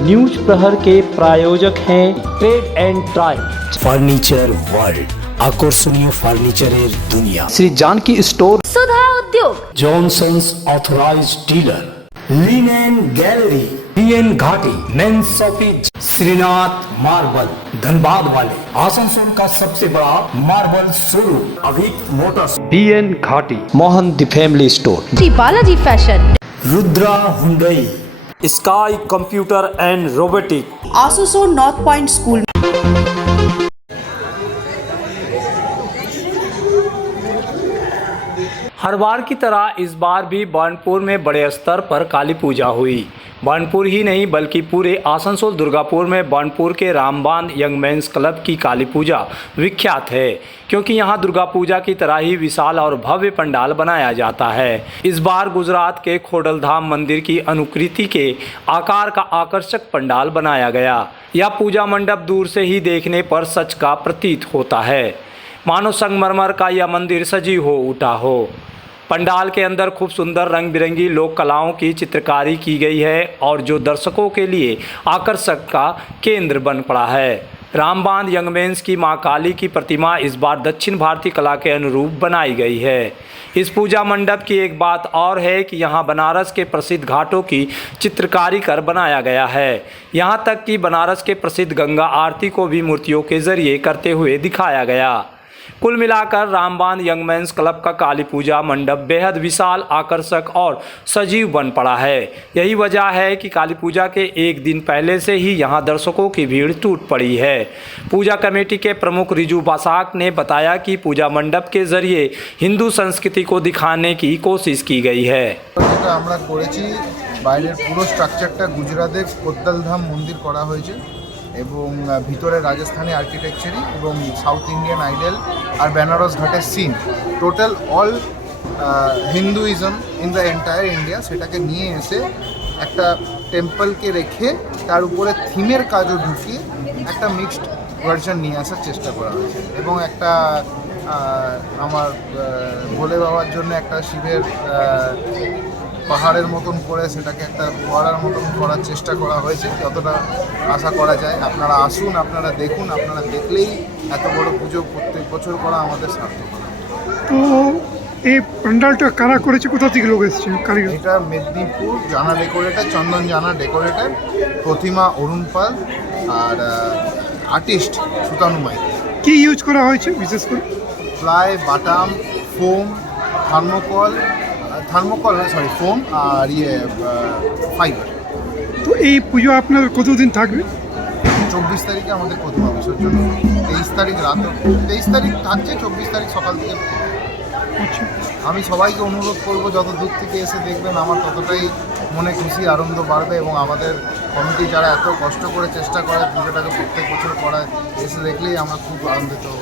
News प्रहर के प्रायोजक हैं trade and try, furniture world, আকর্ষণীয় ফার্নিচারের দুনিয়া। Shri Janaki store, Sudha Udyog, Johnson's authorised dealer, linen gallery, PN Ghati, men's shopping, Shrinath marble, Dhanbad वाले, आसनसोल का सबसे बड़ा marble showroom, Abhik motors, BN Ghati, Mohan the family store, Shri Balaji fashion, Rudra Hyundai, sky computer and robotic, Asansol north point school. हर बार की तरह इस बार भी बर्नपुर में बड़े स्तर पर काली पूजा हुई। बर्नपुर ही नहीं बल्कि पूरे आसनसोल दुर्गापुर में बर्नपुर के रामबांध यंग मेंस क्लब की काली पूजा विख्यात है, क्योंकि यहाँ दुर्गा पूजा की तरह ही विशाल और भव्य पंडाल बनाया जाता है। इस बार गुजरात के खोडलधाम मंदिर की अनुकृति के आकार का आकर्षक पंडाल बनाया गया। यह पूजा मंडप दूर से ही देखने पर सच का प्रतीत होता है, मानो संगमरमर का यह मंदिर सजीव हो उठा हो। पंडाल के अंदर खूब सुंदर रंग बिरंगी लोक कलाओं की चित्रकारी की गई है और जो दर्शकों के लिए आकर्षक का केंद्र बन पड़ा है। रामबांध यंग मेंस की मां काली की प्रतिमा इस बार दक्षिण भारतीय कला के अनुरूप बनाई गई है। इस पूजा मंडप की एक बात और है कि यहाँ बनारस के प्रसिद्ध घाटों की चित्रकारी कर बनाया गया है। यहाँ तक कि बनारस के प्रसिद्ध गंगा आरती को भी मूर्तियों के जरिए करते हुए दिखाया गया। कुल मिलाकर रामबांध यंग मेंस क्लब का काली पूजा मंडप बेहद विशाल, आकर्षक और सजीव बन पड़ा है। यही वजह है कि काली पूजा के एक दिन पहले से ही यहां दर्शकों की भीड़ टूट पड़ी है। पूजा कमेटी के प्रमुख रिजू बासाक ने बताया कि पूजा मंडप के जरिए हिंदू संस्कृति को दिखाने की कोशिश की गई है। আমরা করেছি বাইরের পুরো স্ট্রাকচারটা গুজরাটের কোদ্দালধাম মন্দির করা হয়েছে এবং ভিতরে রাজস্থানী আর্কিটেকচারই এবং সাউথ ইন্ডিয়ান আইডল আর বেনারস ঘাটের scene, total all Hinduism in the entire India, সেটাকে নিয়ে এসে একটা টেম্পলকে রেখে তার উপরে থিমের কাজও ঢুকিয়ে একটা মিক্সড ভার্সন নিয়ে আসার চেষ্টা করা হয়েছে এবং একটা আমার ভোলে বাবার জন্য একটা শিবের পাহাড়ের মতন করে সেটাকে একটা ফোয়ারার মতন করার চেষ্টা করা হয়েছে যতটা আশা করা যায়। আপনারা আসুন, আপনারা দেখুন, আপনারা দেখলেই এত বড় পুজো প্রত্যেক বছর করা আমাদের সার্থক। তো এই প্যান্ডালটা কারা করেছে, কোথা থেকে লোক এসেছে কারিগর? এটা মেদিনীপুর জানা ডেকোরেটর, চন্দন জানা ডেকোরেটর, প্রতিমা অরুণ পাল আর আর্টিস্ট সুতানু মাইতি। কি ইউজ করা হয়েছে বিশেষ করে? প্লাই, বাটাম, ফোম, ফোম আর ফাইবার। তো এই পুজো আপনাদের কতদিন থাকবে? 24 তারিখে আমাদের প্রতিমা বিসর্জন, 23 তারিখ রাত, 23 তারিখ থাকছে, 24 তারিখ সকাল থেকে। আচ্ছা, আমি সবাইকে অনুরোধ করব যত দূর থেকে এসে দেখবেন আমার ততটাই মনে খুশি আনন্দ বাড়বে এবং আমাদের কমিটি যারা এত কষ্ট করে চেষ্টা করে পুজোটাকে প্রত্যেক বছর করায়, এসে দেখলেই আমরা খুব আনন্দিত হব।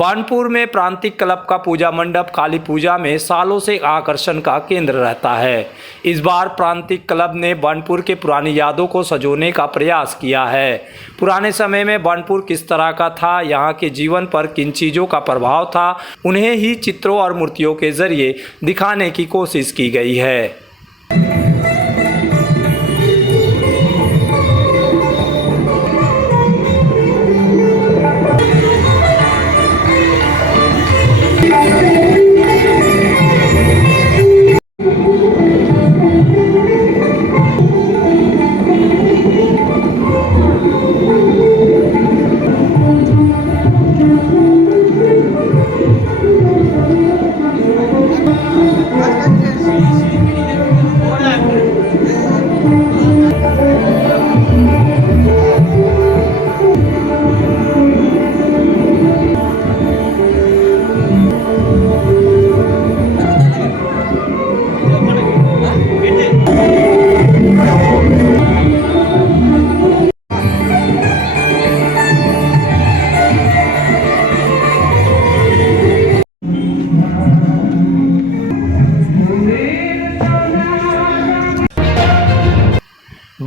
बर्नपुर में प्रांतिक क्लब का पूजा मंडप काली पूजा में सालों से आकर्षण का केंद्र रहता है। इस बार प्रांतिक क्लब ने बर्नपुर के पुरानी यादों को संजोने का प्रयास किया है। पुराने समय में बर्नपुर किस तरह का था, यहाँ के जीवन पर किन चीज़ों का प्रभाव था, उन्हें ही चित्रों और मूर्तियों के जरिए दिखाने की कोशिश की गई है।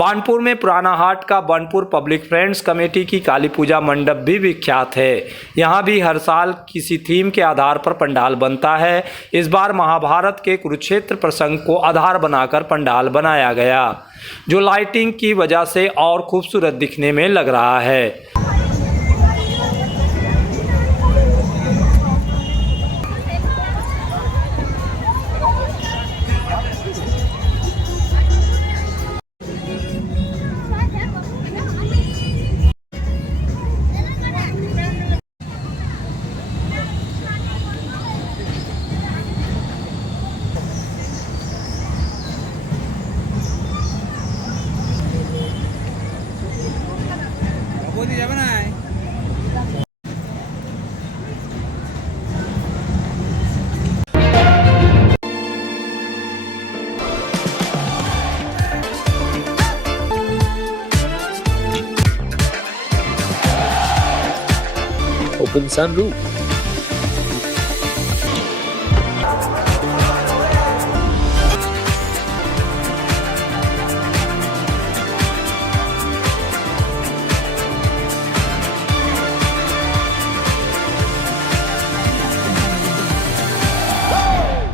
बानपुर में पुराना हाट का बानपुर पब्लिक फ्रेंड्स कमेटी की काली पूजा मंडप भी विख्यात है। यहाँ भी हर साल किसी थीम के आधार पर पंडाल बनता है। इस बार महाभारत के कुरुक्षेत्र प्रसंग को आधार बनाकर पंडाल बनाया गया, जो लाइटिंग की वजह से और खूबसूरत दिखने में लग रहा है। Open sunroof.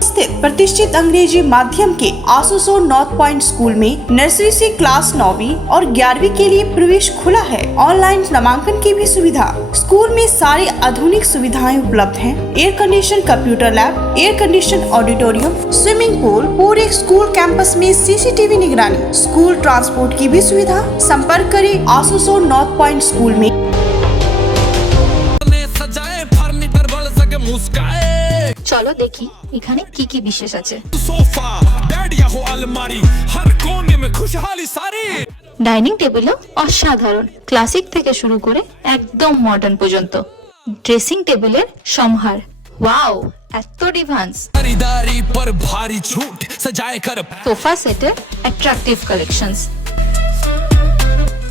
स्थित प्रतिष्ठित अंग्रेजी माध्यम के आसनसोल नॉर्थ पॉइंट स्कूल में नर्सरी से क्लास 9वीं और 11वीं के लिए प्रवेश खुला है। ऑनलाइन नामांकन की भी सुविधा। स्कूल में सारी आधुनिक सुविधाएं उपलब्ध हैं। Air condition computer lab, air condition auditorium, swimming pool, पूरे स्कूल कैंपस में सीसीटीवी निगरानी, स्कूल ट्रांसपोर्ट की भी सुविधा। संपर्क करें आसनसोल नॉर्थ पॉइंट स्कूल में। চলো দেখি এখানে কি কি বিশেষ আছে। ডাইনিং টেবিলও অসাধারণ, ক্লাসিক থেকে শুরু করে একদম মডার্ন পর্যন্ত। ড্রেসিং টেবিলের সম্ভার, ওয়াও এত ডিভান্স। সোফা সেটের অ্যাট্রাকটিভ কালেকশনস।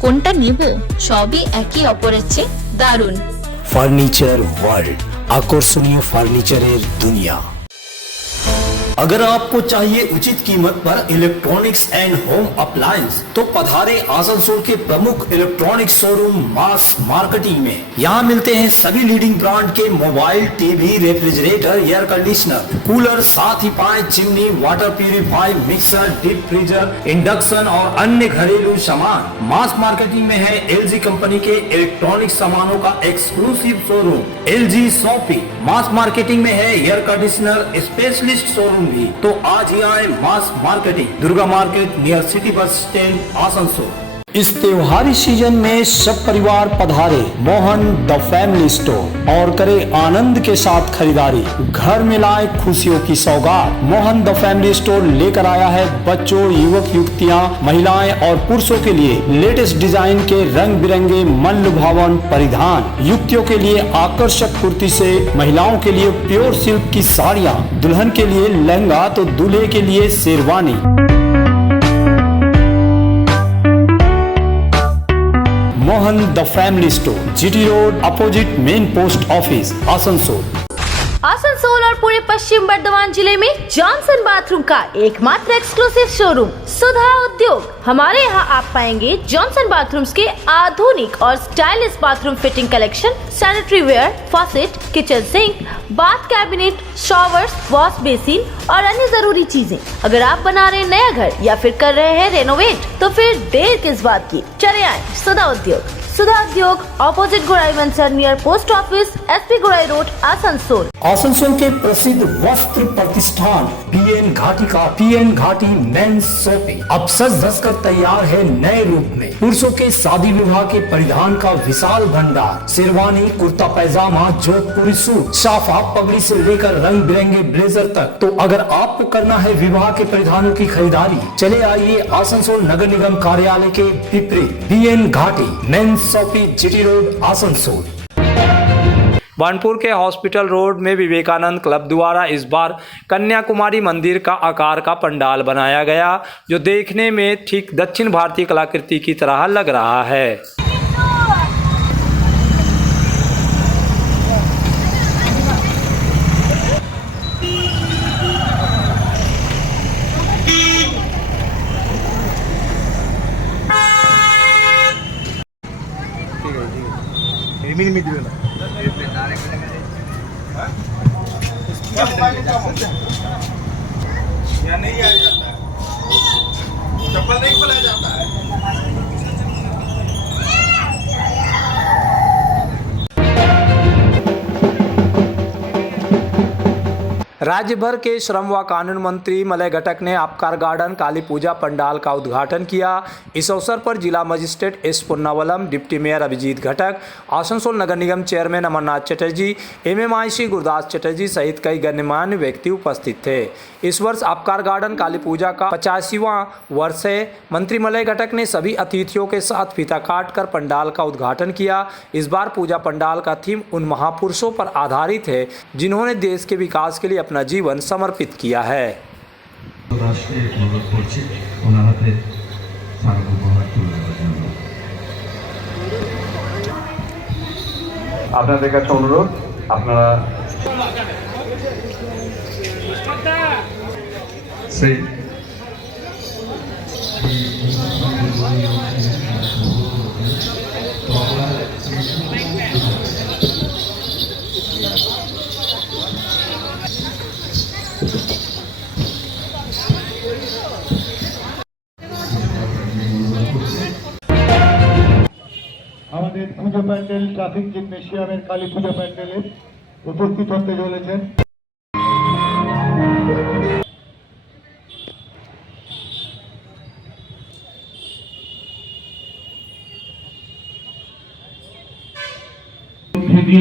কোনটা নেব, সবই একে অপরের চেয়ে দারুণ। फर्नीचर वर्ल्ड, आकर्षणीय फर्नीचर दुनिया। अगर आपको चाहिए उचित कीमत पर इलेक्ट्रॉनिक्स एंड होम अप्लायंस, तो पधारे आसनसोल के प्रमुख इलेक्ट्रॉनिक शोरूम मास मार्केटिंग में। यहाँ मिलते हैं सभी लीडिंग ब्रांड के mobile, TV, refrigerator, air conditioner, cooler, साथ ही pipe, chimney, water purifier, mixer, deep freezer, induction और अन्य घरेलू सामान। मास मार्केटिंग में है LG कंपनी के इलेक्ट्रॉनिक सामानों का एक्सक्लूसिव शोरूम LG शॉपी। मास मार्केटिंग में है एयर कंडीशनर स्पेशलिस्ट शोरूम भी। तो आज ही आए mass marketing, Durga market near city bus stand, Asansol. इस त्योहारी सीजन में सब परिवार पधारे मोहन द फैमिली स्टोर और करे आनंद के साथ खरीदारी। घर में लाए खुशियों की सौगात। मोहन द फैमिली स्टोर लेकर आया है बच्चों, युवक युवतियां, महिलाएं और पुरुषों के लिए लेटेस्ट डिजाइन के रंग बिरंगे मन लुभावन परिधान। युवतियों के लिए आकर्षक कुर्ती से महिलाओं के लिए प्योर सिल्क की साड़ियाँ, दुल्हन के लिए लहंगा तो दूल्हे के लिए sherwani. Mohan the family store, GT road, opposite main post office, Asansol. Asansol और पूरे पश्चिम बर्धमान जिले में जॉनसन बाथरूम का एकमात्र एक्सक्लूसिव शोरूम सुधा उद्योग। हमारे यहाँ आप पाएंगे जॉनसन बाथरूम्स के आधुनिक और stylish bathroom fitting collection, sanitary ware, faucet, kitchen sink, bath cabinet, showers, wash basin और अन्य जरूरी चीजें। अगर आप बना रहे हैं नया घर या फिर कर रहे हैं रेनोवेट, तो फिर देर किस बात की, चले आए सुधा उद्योग। सुधा उद्योग ऑपोजिट गोराई मंसर नियर पोस्ट ऑफिस, SP गोराई रोड, आसनसोल। आसनसोल के प्रसिद्ध वस्त्र प्रतिष्ठान PN घाटी का PN घाटी मेंस शॉपिंग अब सज धज कर तैयार है नए रूप में। पुरुषों के शादी विवाह के परिधान का विशाल भंडार, शेरवानी, कुर्ता पैजामा, जोधपुरी सूट, साफा, पगड़ी से लेकर रंग बिरंगे ब्लेजर तक। तो अगर आपको करना है विवाह के परिधानों की खरीदारी, चले आइए आसनसोल नगर निगम कार्यालय के विपरीत PN Ghati men's shopping, GT road, Asansol. Banpur के हॉस्पिटल रोड में विवेकानंद क्लब द्वारा इस बार कन्याकुमारी मंदिर का आकार का पंडाल बनाया गया, जो देखने में ठीक दक्षिण भारतीय कलाकृति की तरह लग रहा है। राज्य भर के श्रम व कानून मंत्री मलय घटक ने आपकार गार्डन काली पूजा पंडाल का उद्घाटन किया। इस अवसर पर जिला magistrate S Punnavalam, deputy mayor Abhijit Ghatak, Asansol नगर निगम चेयरमैन अमरनाथ चटर्जी, MMIC गुरदास चटर्जी सहित कई गणमान्य व्यक्ति उपस्थित थे। इस वर्ष आपकार गार्डन काली पूजा का 85वां वर्ष है। मंत्री मलय घटक ने सभी अतिथियों के साथ फीता काट कर पंडाल का उद्घाटन किया। इस बार पूजा पंडाल का थीम उन महापुरुषों पर आधारित है जिन्होंने देश के विकास के लिए अपना जीवन समर्पित किया है। আপনাদের কাছে অনুরোধ, আপনারা সেই আমাদের পুজো প্যান্ডেল ট্রাফিক জিমনেশিয়ামের কালী পুজো প্যান্ডেলে উপস্থিত হতে চলেছেন। থেকে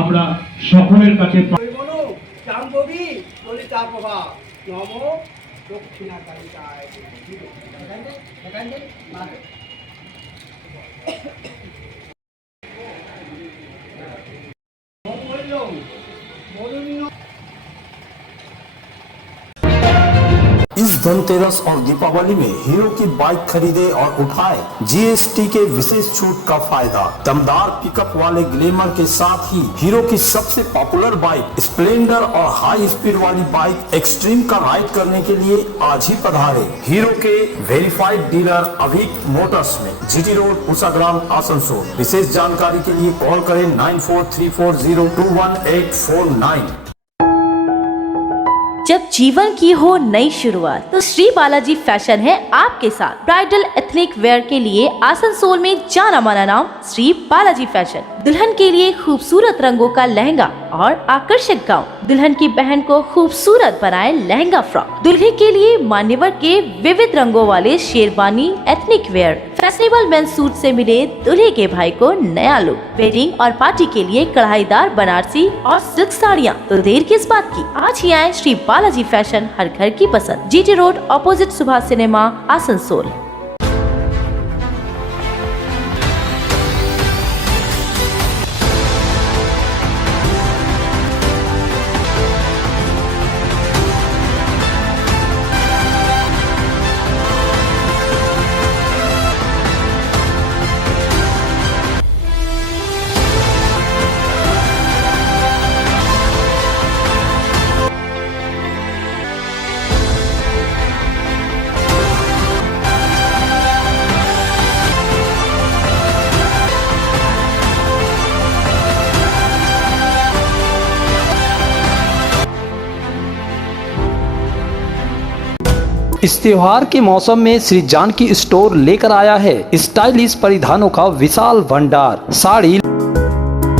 আমরা সকলের কাছে इस धनतेरस और दीपावली में हीरो की बाइक खरीदे और उठाए GST के विशेष छूट का फायदा। दमदार पिकअप वाले ग्लैमर के साथ ही हीरो की सबसे पॉपुलर बाइक स्प्लेंडर और हाई स्पीड वाली बाइक एक्सट्रीम का राइड करने के लिए आज ही पधारे हीरो के वेरीफाइड डीलर अभिक मोटर्स में, GT रोड, उषाग्राम, आसनसोल। विशेष जानकारी के लिए कॉल करें 9434021849। जब जीवन की हो नई शुरुआत तो श्री बालाजी फैशन है आपके साथ। ब्राइडल एथनिक वेयर के लिए आसनसोल में जाना माना नाम श्री बालाजी फैशन। दुल्हन के लिए खूबसूरत रंगों का लहंगा और आकर्षक गाउन, दुल्हन की बहन को खूबसूरत बनाए लहंगा फ्रॉक, दुल्हे के लिए मान्यवर के विविध रंगों वाले sherwani ethnic wear, fashionable men's suit से मिले दुल्हे के भाई को नया लुक, वेडिंग और पार्टी के लिए कढ़ाईदार बनारसी और सिल्क साड़ियाँ। तो देर किस बात की, आज ही आए श्री बालाजी फैशन, हर घर की पसंद, GT road, opposite Subhash cinema, Asansol. इस त्योहार के मौसम में श्री जानकी स्टोर लेकर आया है स्टाइलिश परिधानों का विशाल भंडार। साड़ी,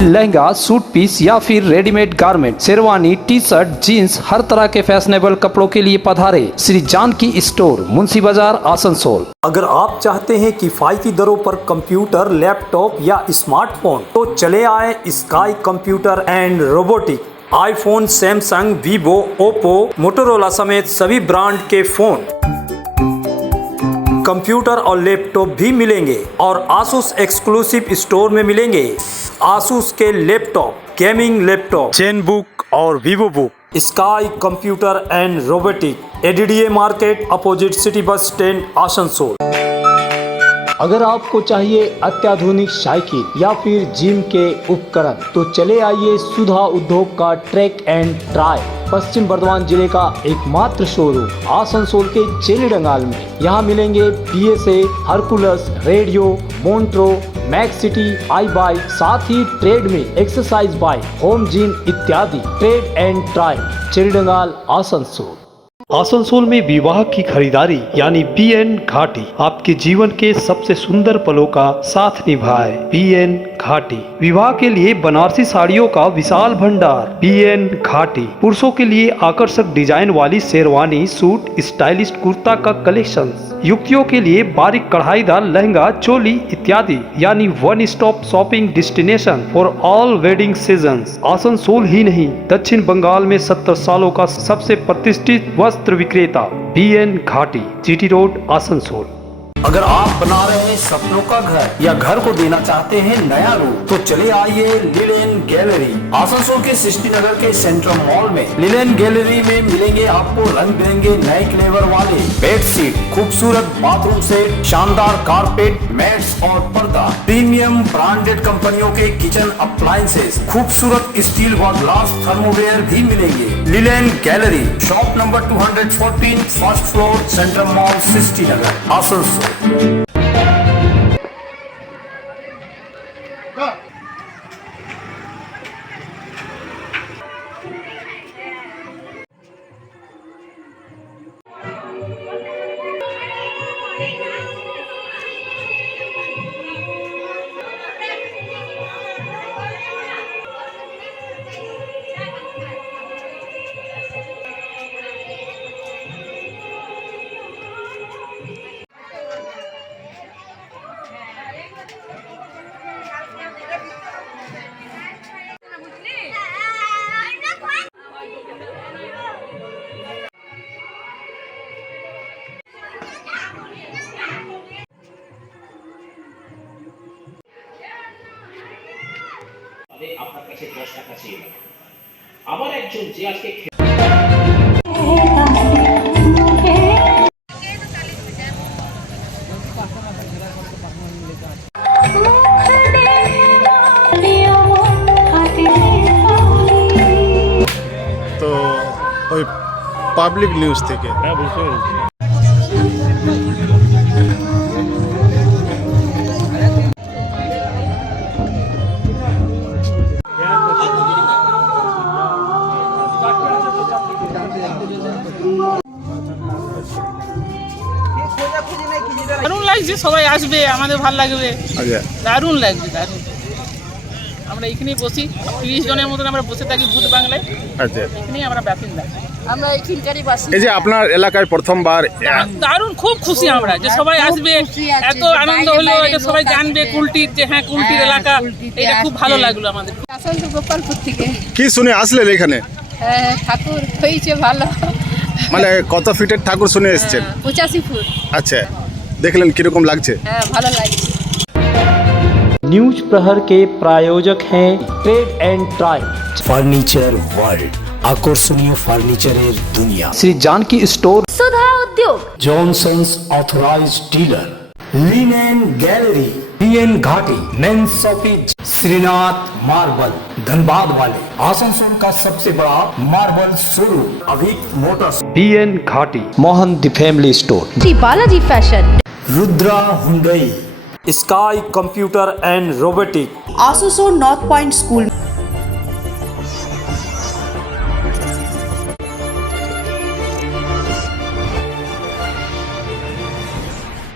लहंगा, सूट पीस या फिर readymade garment, sherwani, T shirt, jeans, हर तरह के फैशनेबल कपड़ों के लिए पधारे श्री जानकी स्टोर, मुंशी बाजार, आसनसोल। अगर आप चाहते हैं किफायती दरों पर कंप्यूटर, लैपटॉप या स्मार्टफोन तो चले आए sky computer and robotic. IPhone, Samsung, Vivo, Oppo, Motorola समेत सभी ब्रांड के फोन, कंप्यूटर और लैपटॉप भी मिलेंगे और आसूस एक्सक्लूसिव स्टोर में मिलेंगे आसूस के laptop, gaming laptop, Zenbook और Vivobook. Sky computer and robotic, ADDA market, opposite city bus stand, Asansol. अगर आपको चाहिए अत्याधुनिक साइकिल या फिर जिम के उपकरण तो चले आइए सुधा उद्योग का ट्रैक एंड ट्राई, पश्चिम बर्धमान जिले का एकमात्र शोरूम आसनसोल के चेली डंगाल में। यहाँ मिलेंगे PSA, Hercules, radio, Montra, Mach city, iBike, साथ ही ट्रेड में एक्सरसाइज बाइक, होम जिम इत्यादि। Trade and try, Chirdangal, Asansol. Asansol में विवाह की खरीदारी यानी BN घाटी आपके जीवन के सबसे सुंदर पलों का साथ निभाए। BN घाटी विवाह के लिए बनारसी साड़ियों का विशाल भंडार। BN घाटी पुरुषों के लिए आकर्षक डिजाइन वाली शेरवानी, सूट, स्टाइलिश कुर्ता का कलेक्शन, युवतियों के लिए बारीक कढ़ाईदार लहंगा, चोली इत्यादि, यानी one stop shopping destination for all wedding seasons. Asansol ही नहीं, दक्षिण बंगाल में 70 सालों का सबसे प्रतिष्ठित वस्त्र विक्रेता BN घाटी, GT रोड, आसनसोल। अगर आप बना रहे हैं सपनों का घर या घर को देना चाहते हैं नया रूप, तो चले आइए लिलेन गैलरी। आसनसोल के सृष्टि नगर के सेंट्रल मॉल में लिलेन गैलरी में मिलेंगे आपको रंग बिरंगे नए फ्लेवर वाले बेडशीट, खूबसूरत बाथरूम सेट, शानदार कारपेट, मैट्स और पर्दा, प्रीमियम ब्रांडेड कंपनियों के किचन अप्लायंसेस, खूबसूरत स्टील व ग्लास थर्मोवेयर भी मिलेंगे। Linen gallery, shop number 214, first floor, central mall, Srishti Nagar, Asansol. আপনার কাছে 10 টাকা চেয়ে নেবে। আবার একজন যে আজকে তো ওই পাবলিক নিউজ থেকে। হ্যাঁ, বুঝতে পেরেছি। দারুণ লাগছে, সবাই আসবে, আমাদের ভালো লাগবে। দারুণ লাগছে, দারুণ। আমরা এখানেই বসি, 30 জনের মতন আমরা বসে থাকি ভূত বাংলায়। আচ্ছা, এখানেই আমরা বাসিন্দা, আমরা এখানকারই বাসিন্দা। এই যে আপনার এলাকায় প্রথমবার, দারুণ, খুব খুশি আমরা যে সবাই আসবে, এত আনন্দ হলো, এটা সবাই জানবে কুলটির, যে হ্যাঁ কুলটির এলাকা, এটা খুব ভালো লাগলো আমাদের। আসানসোল গোপালপুর থেকে। কি শুনে আসলেন এখানে? ঠাকুর হয়েছে ভালো। মানে কত ফিটের ঠাকুর শুনে এসেছেন? 85 ফুট। আচ্ছা, দেখলেন কিরকম লাগছে? হ্যাঁ, ভালো লাগছে। न्यूज प्रहर के प्रायोजक हैं trade and try, furniture world, আকর্ষণীয় ফার্নিচারের দুনিয়া। Shri Janaki store, Sudha Udyog, Johnson's authorised dealer, linen gallery, BN Ghati, men's shopping, Shrinath marble, Dhanbad वाले, आसनसोल का सबसे बड़ा marble showroom, Abhik motors, BN Ghati, Mohan the family store, Shri Balaji fashion, Rudra Hyundai, sky computer and robotic, Asansol north point school.